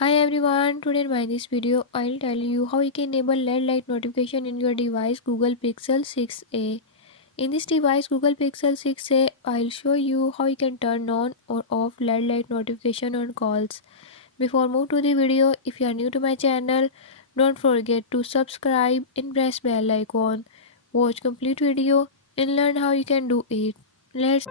Hi everyone, today in this video I'll tell you how you can enable LED light notification in your device Google Pixel 6a. In this device Google Pixel 6a, I'll show you how you can turn on or off LED light notification on calls. Before move to the video, if you are new to my channel, don't forget to subscribe and press bell icon. Watch complete video and learn how you can do it. Let's